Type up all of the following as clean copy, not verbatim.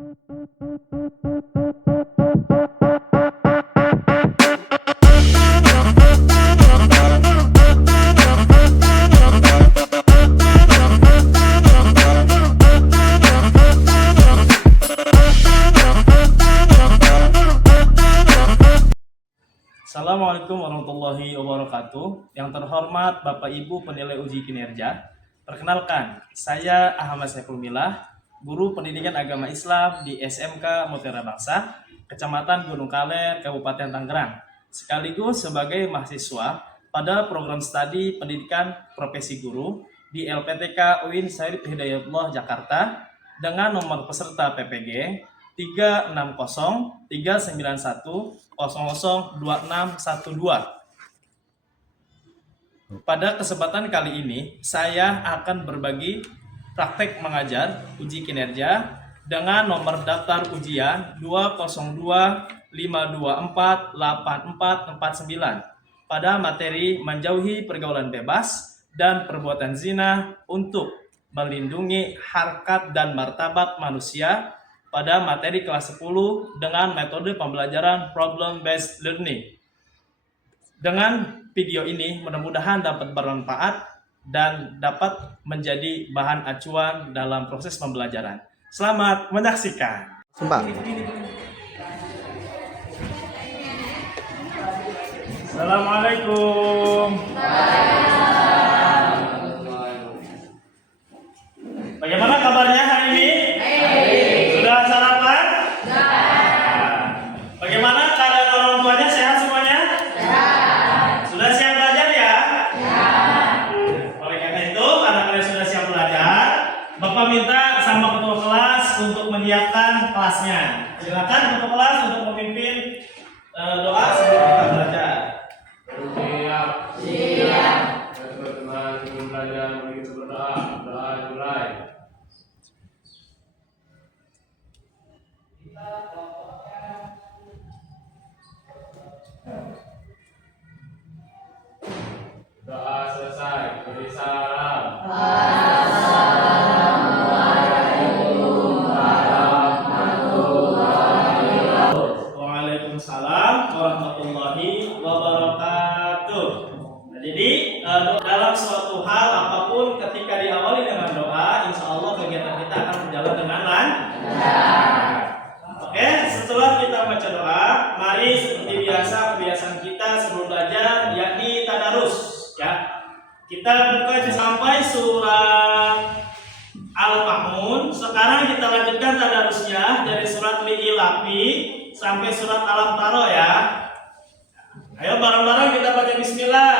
Assalamualaikum warahmatullahi wabarakatuh. Yang terhormat Bapak Ibu penilai uji kinerja, perkenalkan, saya Ahmad Saiful Milah, Guru Pendidikan Agama Islam di SMK Mutiara Bangsa, Kecamatan Gunung Kaler, Kabupaten Tangerang, sekaligus sebagai mahasiswa pada program studi pendidikan profesi guru di LPTK UIN Syarif Hidayatullah Jakarta dengan nomor peserta PPG 360-391-002612. Pada kesempatan kali ini, saya akan berbagi praktek mengajar uji kinerja dengan nomor daftar ujian 202-524-8449 pada materi menjauhi pergaulan bebas dan perbuatan zina untuk melindungi harkat dan martabat manusia pada materi kelas 10 dengan metode pembelajaran problem based learning. Dengan video ini mudah-mudahan dapat bermanfaat dan dapat menjadi bahan acuan dalam proses pembelajaran. Selamat menyaksikan. Sumpah. Assalamualaikum. Bagaimana kabarnya hari ini? Sudah sarapan? Bagaimana keadaan orang tuanya, sehat semuanya? Sudah siap belajar ya? Oleh karena itu, karena kalian sudah siap belajar, Bapak minta sama ketua kelas untuk menyiapkan kelasnya. Silakan ketua kelas untuk memimpin doa sebelum kita belajar. Siap. Teman-teman sebelum belajar mari kita berdoa. Doa dimulai. Doa selesai. Beri salam. Waalaikumsalam warahmatullahi wabarakatuh. Nah, jadi dalam suatu hal apapun ketika diawali dengan doa, insya Allah kegiatan kita akan berjalan dengan lancar. Oke, setelah kita baca doa, mari seperti biasa kebiasaan kita sebelum belajar, yakni tadarus. Ya, kita buka sampai surat Al-Ma'un. Sekarang kita lanjutkan tadarusnya dari surat Li'ilafi sampai surat Alam Taro ya. Ayo bareng-bareng kita baca bismillah.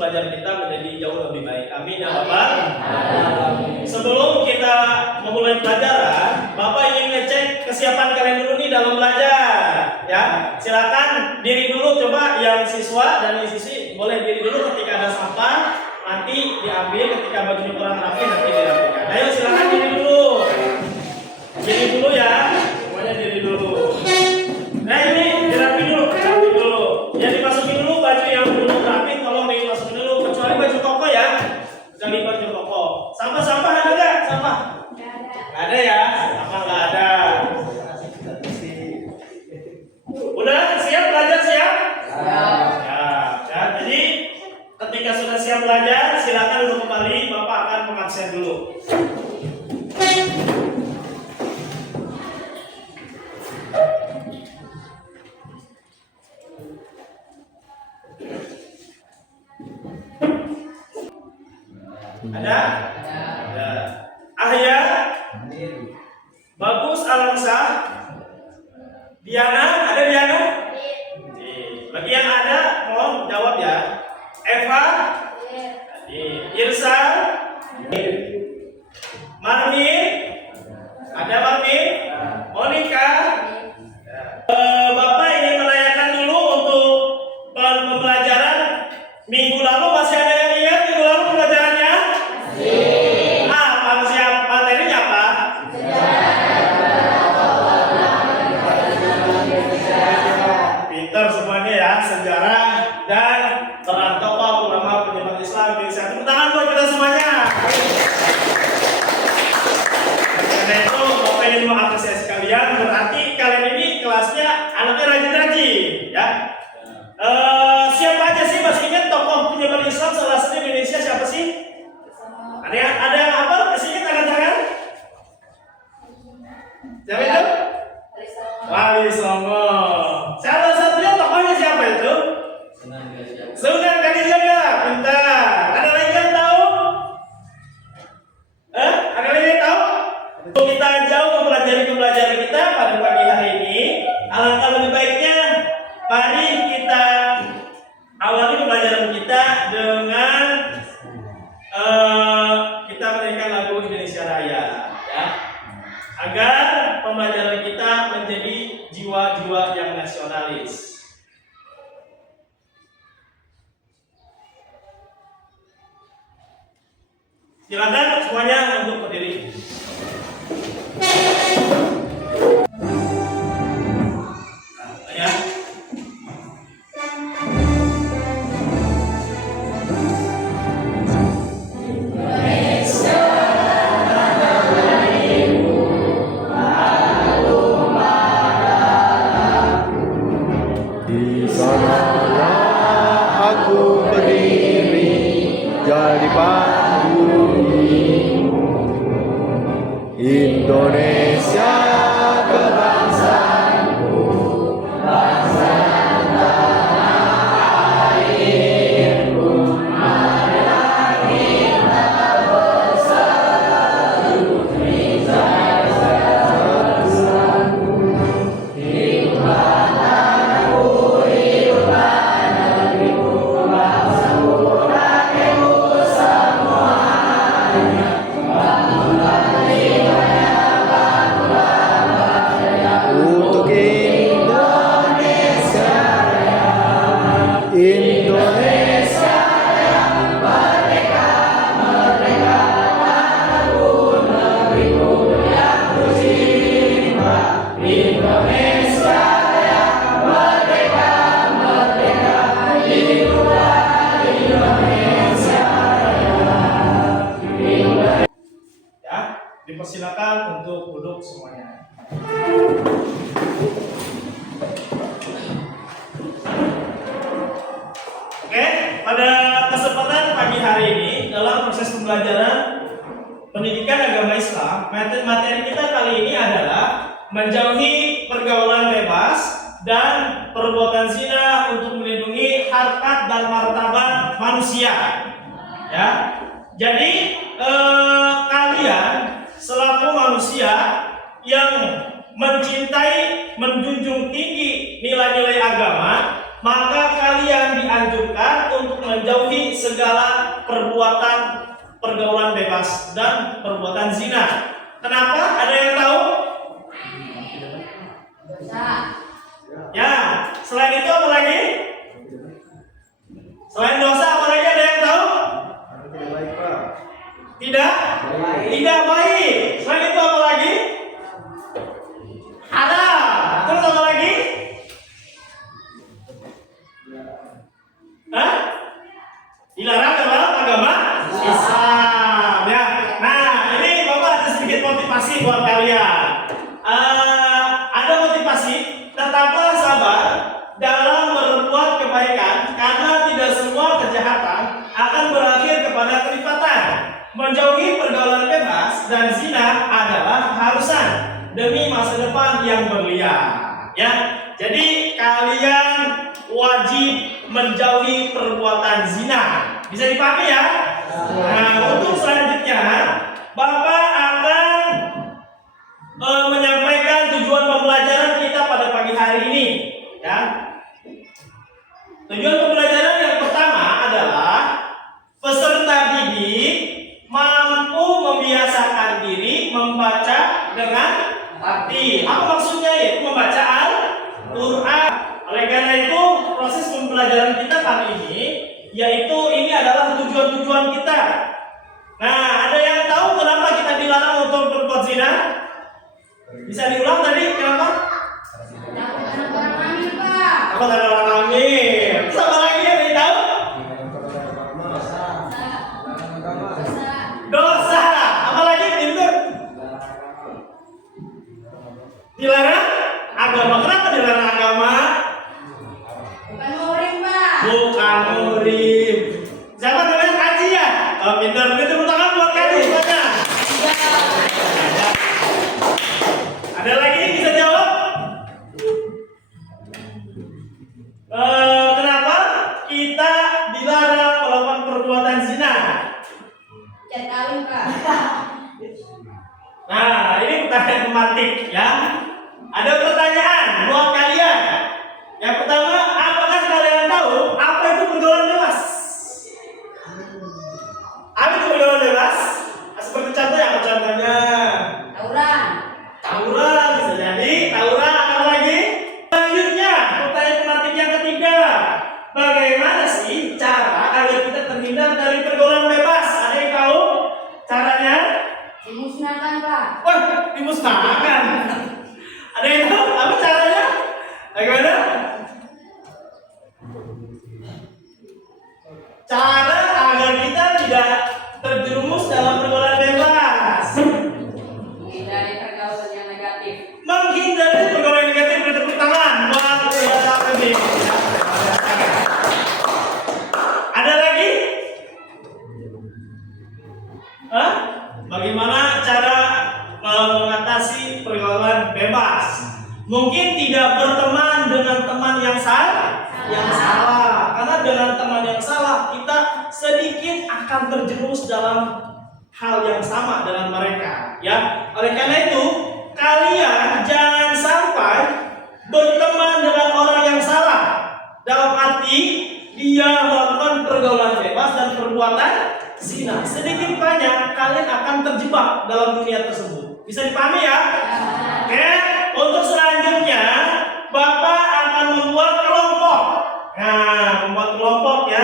Pembelajaran kita menjadi jauh lebih baik. Amin ya Bapak. Sebelum kita memulai pelajaran, Bapak ingin ngecek kesiapan kalian dulu nih dalam belajar. Ya, silakan diri dulu, coba yang siswa dan yang siswi boleh diri dulu ketika ada sampah, nanti diambil, ketika bajunya kurang rapi nanti dirapikan. Ayo silakan diri dulu. Diri dulu ya, semuanya diri dulu. Nah ini dirapi dulu, dirapi dulu. Ya dimasukin dulu baju yang belum rapi, tolong dimasukin dulu, kecuali baju koko ya. Kecuali baju koko. Sampah-sampah ada nggak? Sampah? Nggak ada ya? Sampah nggak ada. Udah siap belajar siap? Ya. Jadi ketika sudah siap belajar, silakan duduk kembali. Bapak akan mengabsen dulu. Ada? Ada. Ahya? Bagus, Alamsah? Diana? Ada Diana? Bagi yang ada, mohon jawab ya. Eva? Irsa? Marmin? Ada Marmin? Monica? Bapak ingin menanyakan dulu untuk pembelajaran minggu lalu, masih ada yang ingat minggu lalu pembelajarannya? Materinya apa? Pintar semuanya ya, sejarah dan peran tokoh ulama penyebar Islam di Indonesia. Tepuk tangan buat kita semuanya. Karena itu Bapak ingin mengapresiasi kalian, berarti kalian ini kelasnya anaknya rajin-rajin ya. Siapa aja sih masih ingat tokoh penyebar Islam salah satu di Indonesia siapa sih? Ada yang apa? Masih ingat angkat tangan? Siapa itu? Wali Songo. Salah satunya tokohnya siapa itu? Sunan Kalijaga. Pintar. Ada lagi yang tahu? Ada lagi yang tahu? Untuk kita jauh mempelajari pembelajaran kita pada pagi hari ini, alangkah lebih baiknya mari kita awali pembelajaran kita dengan kita menyanyikan lagu Indonesia Raya, ya, agar pembelajaran kita menjadi jiwa-jiwa yang nasionalis. Silakan semuanya untuk berdiri. Ya. Di sanalah aku berdiri jadi paguyubi Indonesia kebangsaanku, bangsa dan tanah airku. Marilah kita bersatu di satu hiduplah tanahku, hiduplah negeriku, bangsaku, rakyatku semuanya. Untuk Indonesia Raya, Indonesia Raya, merdeka, merdeka, tanahku, negeriku yang ku cinta. Indonesia Raya, merdeka, merdeka, hiduplah Indonesia Raya. Ya, dipersilakan untuk duduk semuanya. Oke, pada kesempatan pagi hari ini dalam proses pembelajaran pendidikan agama Islam, materi kita kali ini adalah menjauhi pergaulan bebas dan perbuatan zina untuk melindungi harkat dan martabat manusia. Ya, jadi kalian selaku manusia yang mencintai, menjunjung tinggi nilai-nilai agama, maka kalian dianjurkan untuk menjauhi segala perbuatan pergaulan bebas dan perbuatan zina. Kenapa? Ada yang tahu? Ya, selain itu apa lagi? Selain dosa apa lagi, ada yang tahu? Tidak? Tidak baik. Selain itu apa lagi? Haram. Terus apa lagi? Hah? Dilarang dalam agama Islam ya. Nah, ini Bapak ada sedikit motivasi buat kalian. Ada motivasi, tetaplah sabar dalam berbuat kebaikan karena tidak semua kejahatan akan berakhir kepada kelipatan. Menjauhi pergaulan bebas dan zina adalah keharusan demi masa depan yang berlian. Ya, jadi kalian wajib menjauhi perbuatan zina. Bisa dipahami ya? Nah, untuk selanjutnya Bapak akan menyampaikan tujuan pembelajaran kita pada pagi hari ini. Ya. Tujuan pembelajaran yang pertama adalah peserta didik mampu membiasakan diri membaca dengan arti. Apa maksudnya? Yaitu membaca Al-Quran. Oleh karena itu, proses pembelajaran kita kali ini, yaitu ini adalah tujuan-tujuan kita. Nah, ada yang tahu kenapa kita dilarang untuk berbuat zina? Bisa diulang tadi, kenapa? Takut orang hamil, Pak. Takut ada orang hamil. Sama lagi yang tahu? Dosa. Apalagi pintur? Dilarang agama. Kenapa dilarang agama? Bukan murim, Pak. Bukan murim. Siapa namanya kaji ya? Oh, pintar. Tepuk tangan buat kaji semuanya. Ada lagi yang bisa jawab? Kenapa kita dilarang melakukan perbuatan zina? Cat kawin, Pak. Nah, ini pertanyaan tematik ya. Ada pertanyaan buat kalian. Yang pertama, apakah kalian tahu apa itu pergaulan bebas? Apa itu pergaulan bebas? Seperti contoh yang contohnya Tawuran. tawuran, bisa jadi tawuran. Apa lagi? Selanjutnya, pertanyaan tematik yang ketiga, bagaimana sih cara agar kita terhindar dari pergaulan bebas? Ada yang tahu caranya? Dimusnahkan, Pak. Wah, dimusnahkan. Ada yang tahu apa caranya? Bagaimana? Cara agar kita tidak terjerumus dalam pergaulan bebas. Menghindari pergaulan yang negatif. Menghindari pergaulan negatif. Bertepuk tangan buat ini. Ada lagi? Hah? Bagaimana cara mengatasi pergaulan bebas? Mungkin tidak berteman dengan teman yang salah, karena dengan teman yang salah kita sedikit akan terjerumus dalam hal yang sama dengan mereka. Ya, oleh karena itu kalian jangan sampai berteman dengan orang yang salah. Dalam arti dia melakukan pergaulan bebas dan perbuatan zina. Sedikit banyak kalian akan terjebak dalam dunia tersebut. Bisa dipahami ya? Oke, untuk selanjutnya Bapak akan membuat kelompok. Nah, membuat kelompok ya.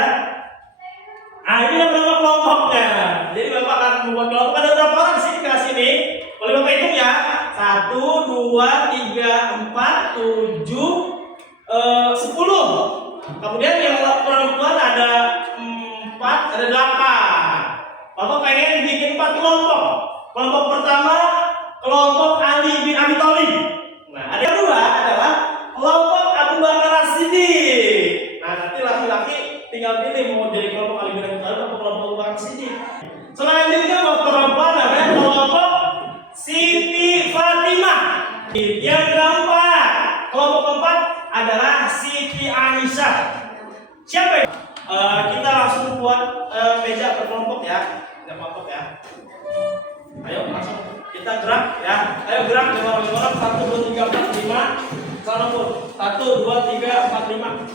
Nah, ini nama kelompoknya. Jadi Bapak akan membuat kelompok. Ada berapa orang sih di kelas ini? Boleh Bapak hitung ya? 1, 2, 3, 4, 7, 10. Kemudian yang perempuan ada 4, ada 8. Bapak pengen bikin 4 kelompok. Kelompok pertama, kelompok Ali bin Abi Thalib. Nah, ada yang kedua adalah kelompok Abu Bakar As-Siddiq. Nah, nanti laki-laki tinggal pilih mau jadi kelompok Ali bin Abi Thalib atau kelompok Abu Bakar As-Siddiq. Selanjutnya buat perempuan ada kelompok Siti Fatimah. Yang keempat, kelompok keempat adalah Siti Aisyah. Siapa itu? Kita langsung buat meja berkelompok ya. Kelompok ya. Ayo langsung kita gerak ya. Ayo gerak dengan orang-orang 1, 2, 3, 4, 5. Sana pun 1, 2, 3, 4, 5.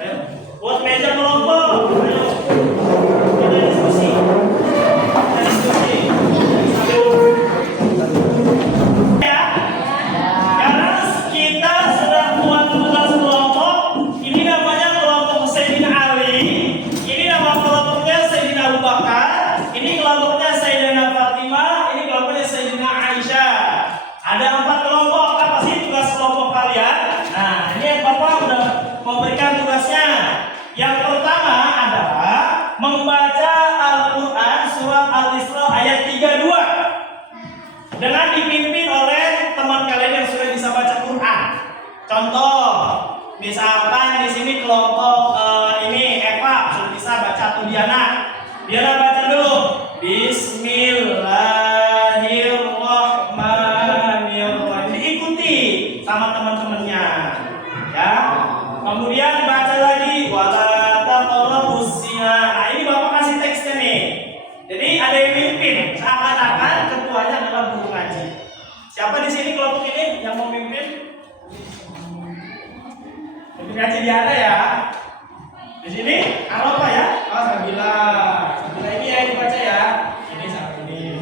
Ayo buat meja kelompok. Ayo kita diskusi. Kita diskusi. Ya. Karena kita sedang buat tugas ayat 32 dengan dipimpin oleh teman kalian yang sudah bisa baca Quran. Contoh, misalkan di sini kelompok ini Eva sudah bisa baca, atau Diana baca dulu. Bismillahirrahmanirrahim. Diikuti sama teman-temannya, ya. Kemudian baca lagi wala taqrabus zina. Nah, ini Bapak kasih teksnya nih. Jadi ada yang mimpin, seakan-akan ketuanya adalah guru ngaji. Siapa di sini kelompok ini yang mau mimpin? Mimpin ngaji Diana ya. Di sini apa ya? Oh, Sabila. Sabila ini ya dibaca ya. Ini sama ini.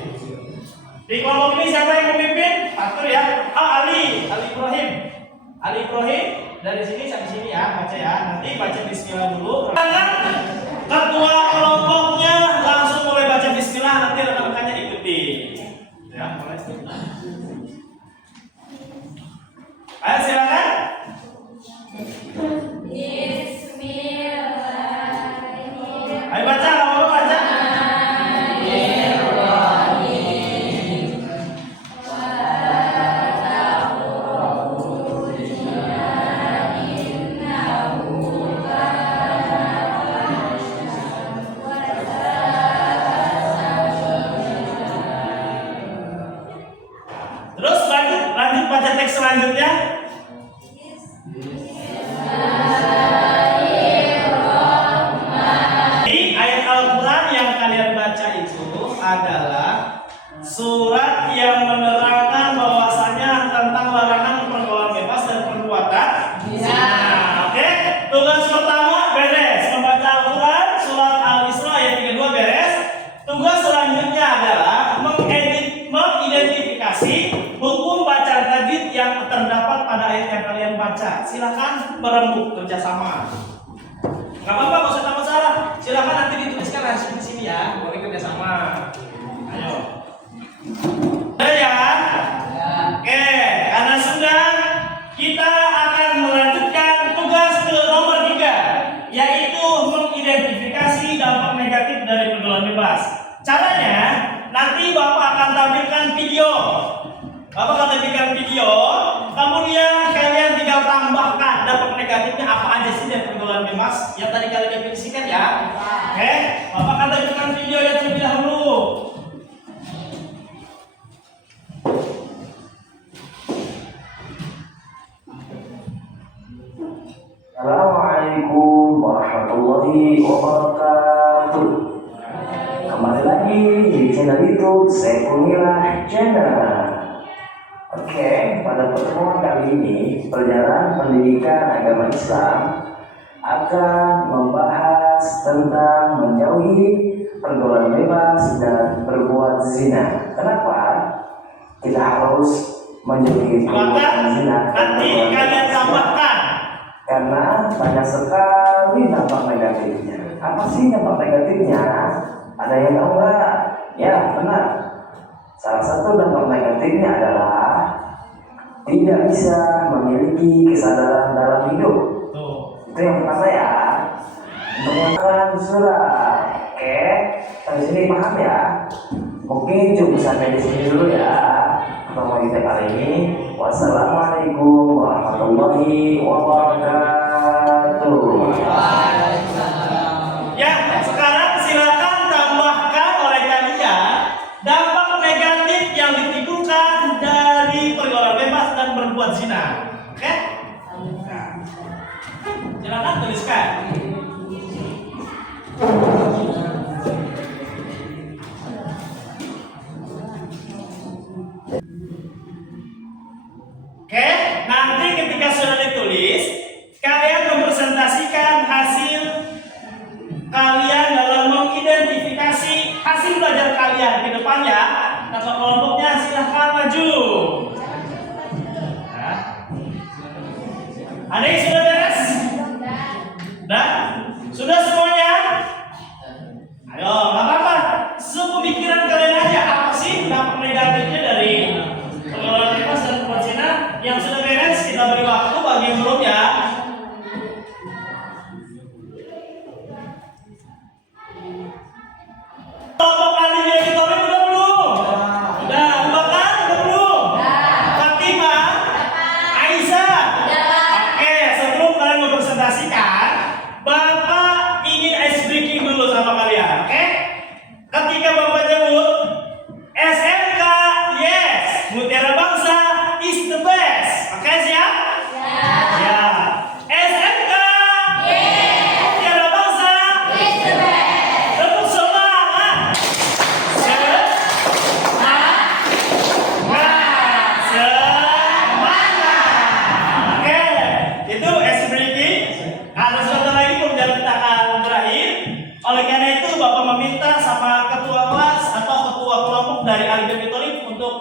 Di kelompok ini siapa yang memimpin? Pastor ya. Ali Ibrahim. Ali Ibrahim dari sini sampai sini ya, baca ya. Nanti baca bismillah dulu. Ketua kelompoknya langsung mulai baca bismillah, nanti rekan-rekannya ikuti. Ya, mulai. Ayo silakan. Ayo baca, kamu baca. Terus lanjut baca teks selanjutnya. Adalah surat yang menerangkan bahwasanya tentang larangan pergaulan bebas dan perbuatan zina. Oke, tugas pertama beres membaca Al-Quran surat Al-Isra ayat 32 beres. Tugas selanjutnya adalah mengidentifikasi hukum bacaan tajwid yang terdapat pada ayat yang kalian baca. Silakan berembuk kerjasama. Gak apa-apa, gak usah takut salah. Silakan nanti dituliskan langsung di sini ya. Boleh kerjasama. Ayo. Udah ya? Oke, karena sudah, kita akan melanjutkan tugas ke nomor 3, yaitu mengidentifikasi dampak negatif dari pergaulan bebas. Caranya, nanti Bapak akan tampilkan video. Bapak akan tampilkan video, kemudian kalian tinggal tambahkan dampak negatifnya apa aja sih dari pergaulan bebas yang tadi kalian definisikan ya. Oke, Bapak akan tampilkan video yang terlebih dahulu. Assalamualaikum warahmatullahi wabarakatuh. Kembali lagi di channel YouTube Saifulillah Channel. Oke, pada pertemuan kali ini pelajaran pendidikan agama Islam akan membahas tentang menjauhi pergaulan bebas dan berbuat zina. Kenapa kita harus menjauhi perbuatan zina? Nanti kalian tambahkan. Karena banyak sekali dampak negatifnya. Apa sih dampak negatifnya? Ada yang tahu nggak? Ya, benar. Salah satu dampak negatifnya adalah tidak bisa memiliki kesadaran dalam hidup. Itu yang pertama ya. Mengumpulkan surat. Oke, dari sini paham ya? Mungkin cukup sampai di sini dulu ya. Pertemuan kita kali ini. Wassalamualaikum warahmatullahi wabarakatuh. Ya, sekarang silakan tambahkan oleh kalian dampak negatif yang ditimbulkan dari pergaulan bebas dan berbuat zina. Oke? Nah, silakan tuliskan. Oke, nanti ketika sudah ditulis, kalian mempresentasikan hasil kalian dalam mengidentifikasi hasil belajar kalian ke depan ya. Ketua kelompoknya silahkan maju. Nah. Ada yang sudah beres? Nah, sudah semuanya? Ayo, nggak apa-apa. Sepemikiran kalian aja apa sih dampak negatifnya dari pergaulan bebas dan perbuatan zina. Yang sudah beres kita beri waktu bagi yang belum ya. Kelompok ahli yang kita udah belum?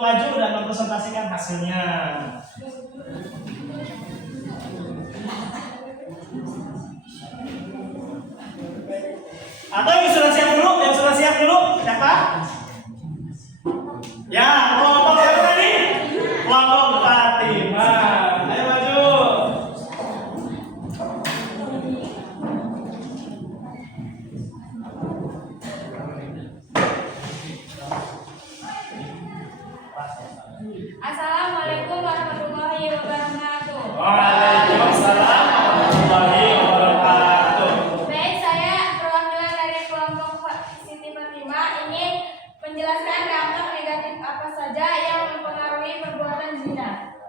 maju dan mempresentasikan hasilnya. Atau yang sudah siap dulu, siapa? Ya, kelompok siapa tadi? Kelompok Fatimah. Ayo maju. Assalamualaikum warahmatullahi wabarakatuh. Waalaikumsalam warahmatullahi wabarakatuh. Baik, saya perwakilan dari kelompok Siti Fatimah ingin menjelaskan dampak negatif apa saja yang mempengaruhi perbuatan zina.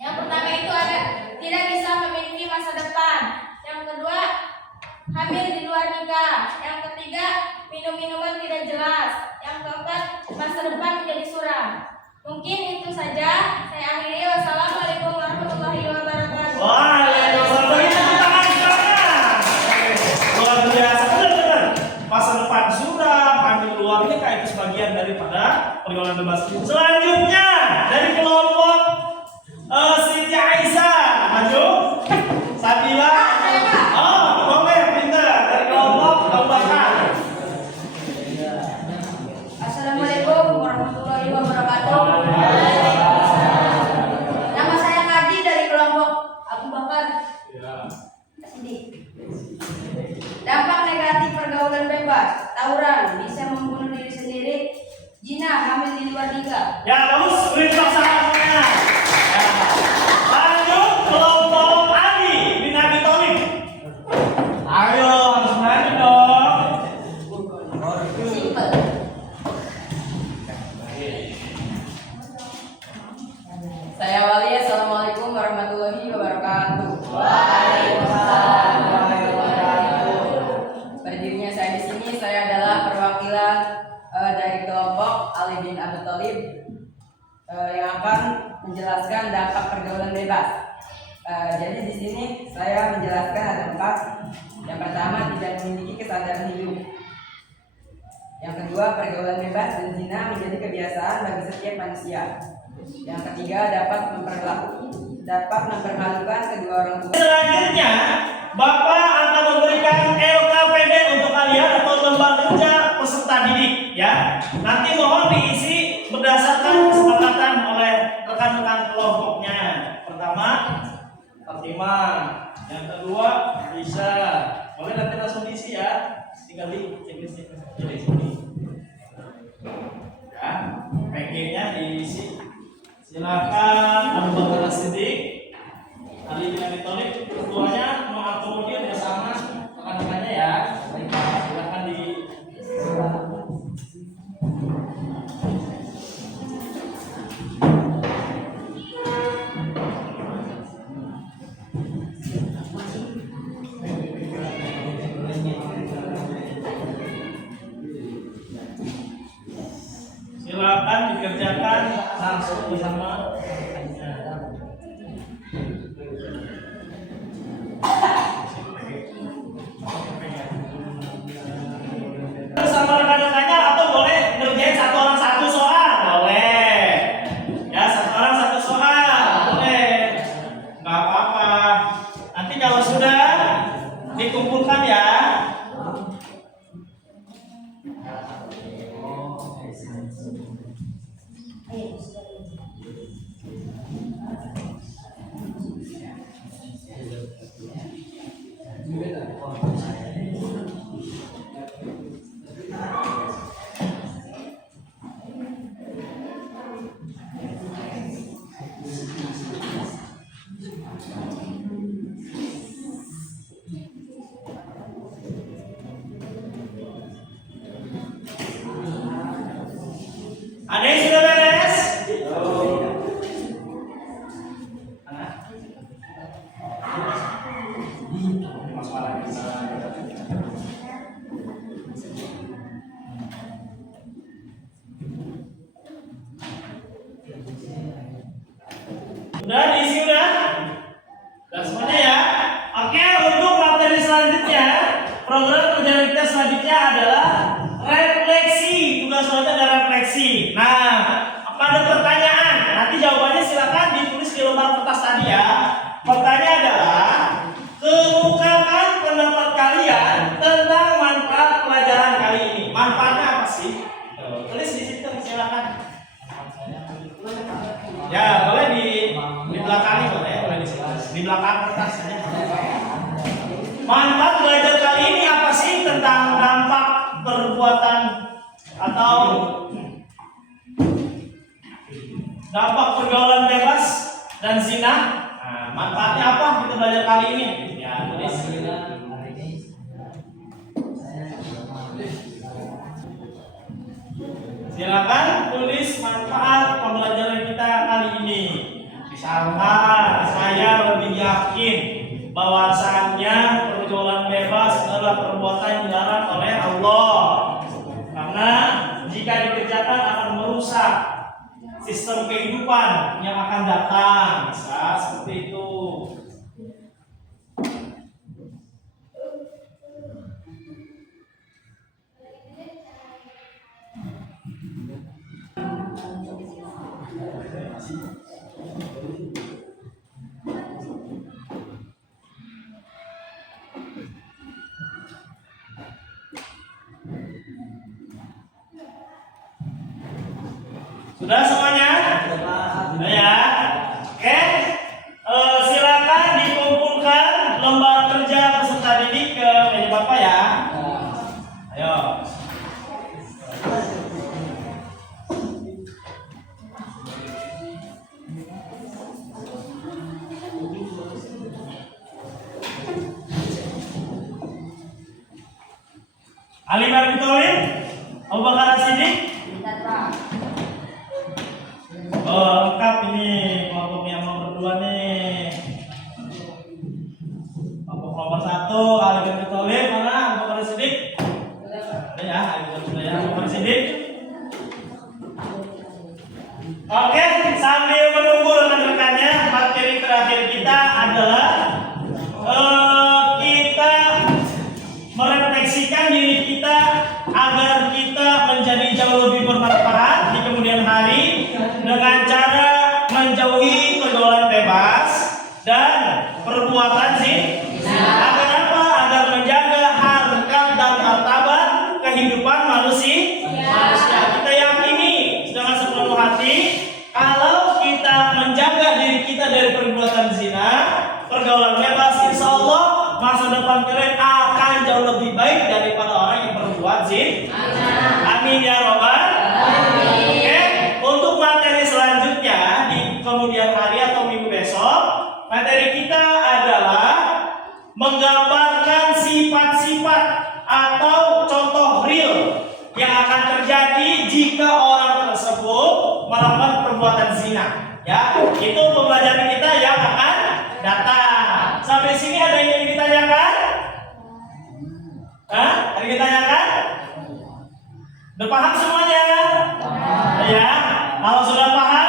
Yang pertama itu ada tidak bisa memiliki masa depan. Yang kedua, hamil di luar nikah. Yang ketiga, minum-minuman tidak jelas. Yang keempat, masa depan menjadi suram. Mungkin itu saja. Saya akhiri. Wassalamualaikum warahmatullahi wabarakatuh. Waalaikumsalam. Beri tepuk tangan semuanya. Luar biasa, benar. Masa depan suram, hamil luar nikah itu sebagian daripada pergaulan bebas. Selanjutnya dari kelompok Siti Aisyah, maju. Sabila. Oh, boleh, pintar. Dari kelompok Abu Bakar. Assalamualaikum warahmatullahi wabarakatuh. Nama saya Kadi dari kelompok Abu Bakar. Sini. Dampak negatif pergaulan bebas, tawuran, bisa membunuh diri sendiri, zina, hamil di luar nikah. Ya, bagus. Beri tepuk tangan semuanya. Ya. Lanjut kelompok Ali bin Abi Thalib. Ayo, harus berani dong. Simple. Saya Wali. Assalamualaikum warahmatullahi wabarakatuh. Waalaikumsalam warahmatullahi wabarakatuh. Berdirinya saya di sini, saya adalah perwakilan dari kelompok Ali bin Abi Thalib yang akan menjelaskan dampak pergaulan bebas. Jadi di sini saya menjelaskan ada 4. Yang pertama, tidak memiliki kesadaran hidup. Yang kedua, pergaulan bebas dan zina menjadi kebiasaan bagi setiap manusia. Yang ketiga, dapat mempermalukan kedua orang tua. Selanjutnya, Bapak akan memberikan LKPD untuk kalian atau lembar kerja peserta didik, ya. Nanti mohon diisi berdasarkan kesepakatan oleh rekan-rekan kelompoknya. Pertama, Fatimah. Yang kedua, Bisa. Boleh nanti langsung diisi ya. Tinggal di sini. Ya, PG-nya diisi. Silakan Abu Bakar As-Siddiq, Ali bin Abi Thalib, keduanya mengakomodir bersama rekan-rekannya ya. Silakan di. Silakan dikerjakan langsung bersama. Bersama rekan-rekannya atau boleh ngerjain satu orang satu soal, boleh. Ya, satu orang satu soal, boleh. Nggak apa-apa. Nanti kalau sudah dikumpulkan ya. Ada yang sudah beres? Udah diisi udah? Udah semuanya ya? Oke, untuk materi selanjutnya, program pelajaran kita selanjutnya adalah refleksi. Tugas selanjutnya adalah refleksi. Nah, apa ada pertanyaan? dan zina. Nah, manfaatnya apa kita belajar kali ini? Ya, tulis. Silakan tulis manfaat pembelajaran kita kali ini. Misalkan saya lebih yakin bahwasannya pergaulan bebas adalah perbuatan yang dilarang oleh Allah. Karena jika dikerjakan akan merusak sistem kehidupan yang akan datang. Bisa seperti itu. Sudah semuanya? Sudah ya? Oke. Silakan dikumpulkan lembar kerja peserta didik ke meja Bapak ya. Ayo. Ali bin Abi Thalib, Abu Bakar As-Siddiq. Oh, lengkap ini kelompok yang nomor 2 nih. Kelompok nomor 1 Ali bin Abi Thalib, mana Abu Bakar As-Siddiq? Ada ya, Abu Bakar As-Siddiq. Oke, sambil menunggu rekan-rekannya, materi terakhir kita adalah kita merefleksikan diri kita agar kita menjadi jauh lebih bermanfaat di kemudian hari dengan cara menjauhi pergaulan bebas dan perbuatan zina. Agar apa? Agar menjaga harkat dan martabat kehidupan manusia. Kita yakini dengan sepenuh hati kalau kita menjaga diri kita dari perbuatan zina, pergaulan bebas, insya Allah masa depan kalian akan jauh lebih baik daripada orang yang berbuat zina. Amin ya robbal alamin. Oke, untuk materi selanjutnya di kemudian hari atau minggu besok, materi kita adalah menggambarkan sifat-sifat atau contoh real yang akan terjadi jika orang tersebut melakukan perbuatan zina. Ya, itu pembelajaran kita yang akan datang. Sampai sini ada yang ingin ditanyakan? Hah? Ada yang ditanyakan? Udah paham semuanya? Ya. Kalau sudah paham,